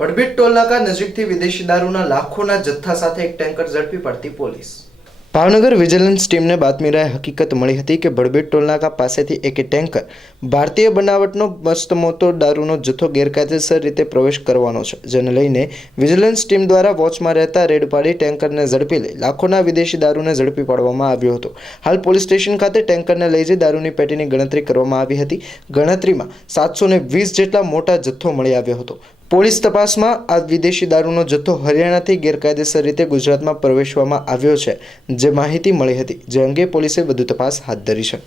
પડબીટ ટોલનાકા નજીકથી વિદેશી દારૂના લાખોના જથ્થા સાથે એક ટેન્કર ઝડપી પાડતી પોલીસ। ભાવનગર વિજિલન્સ ટીમને બાતમીરાએ હકીકત મળી હતી કે પડબીટ ટોલનાકા પાસેથી એક ટેન્કર ભારતીય બનાવટનો મસ્તમોટો દારૂનો જથ્થો ગેરકાયદેસર રીતે પ્રવેશ કરવાનો છે, જેને લઈને વિજિલન્સ ટીમ દ્વારા વોચમાં રહેતા રેડ પાડી ટેન્કરને ઝડપી લઈ લાખોના વિદેશી દારૂને ઝડપી પાડવામાં આવ્યો હતો। હાલ પોલીસ સ્ટેશન ખાતે ટેન્કરને લઈ જઈ દારૂની પેટીની ગણતરી કરવામાં આવી હતી। ગણતરીમાં 720 જેટલા મોટા જથ્થો મળી આવ્યો હતો। પોલીસ તપાસમાં આ વિદેશી દારૂનો જથ્થો હરિયાણાથી ગેરકાયદેસર રીતે ગુજરાતમાં પ્રવેશવામાં આવ્યો છે, જે માહિતી મળી હતી, જે અંગે પોલીસે વધુ તપાસ હાથ ધરી છે।